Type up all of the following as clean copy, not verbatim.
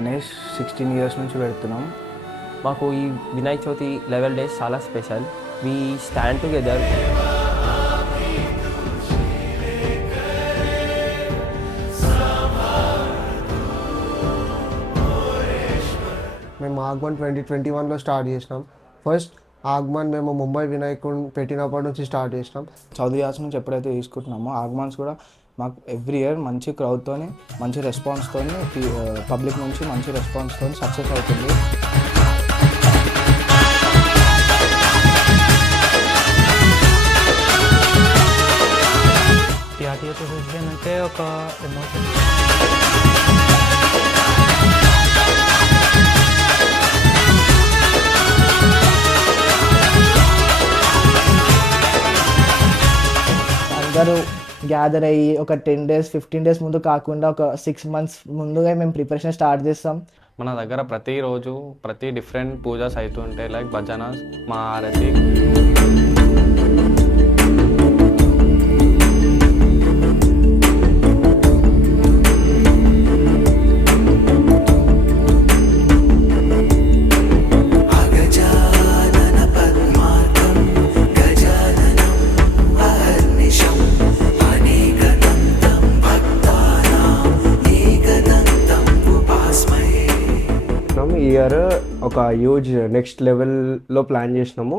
Ganesh 16 years నుంచి పెడుతున్నాం. మాకు ఈ వినాయక చవితి లెవెల్ డేస్ చాలా స్పెషల్. We stand together. మేము ఆగమన్ 2021లో స్టార్ట్ చేసినాం. ఫస్ట్ ఆగమన్ మేము ముంబై వినాయకుడిని పెట్టినప్పటి నుంచి స్టార్ట్ చేసినాం. చౌదరి ఆర్ట్స్ నుంచి ఎప్పుడైతే తీసుకుంటున్నామో ఆగమన్స్ కూడా మాకు ఎవ్రీ ఇయర్ మంచి క్రౌడ్తో, మంచి రెస్పాన్స్తో, పబ్లిక్ నుంచి మంచి రెస్పాన్స్తో సక్సెస్ అవుతుంది. టీఆర్టీఏ ప్రొఫెషన్ అంటే ఒక ఎమోషన్. అందరూ గ్యాదర్ అయ్యి ఒక 10 days 15 days ముందు కాకుండా ఒక 6 months ముందుగా మేము ప్రిపరేషన్ స్టార్ట్ చేస్తాం. మన దగ్గర ప్రతిరోజు డిఫరెంట్ పూజాస్ అవుతుంటాయి. లైక్ భజనాస్, మా ఆరతి. ఈ ఇయర్ ఒక హ్యూజ్ నెక్స్ట్ లెవెల్లో ప్లాన్ చేసినాము.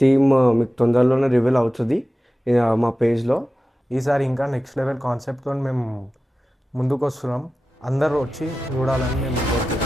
థీమ్ మీకు తొందరలోనే రివీల్ అవుతుంది మా పేజ్లో. ఈసారి ఇంకా నెక్స్ట్ లెవెల్ కాన్సెప్ట్తో మేము ముందుకు వస్తున్నాం. అందరూ వచ్చి చూడాలని మేము కోరుకుంటున్నాం.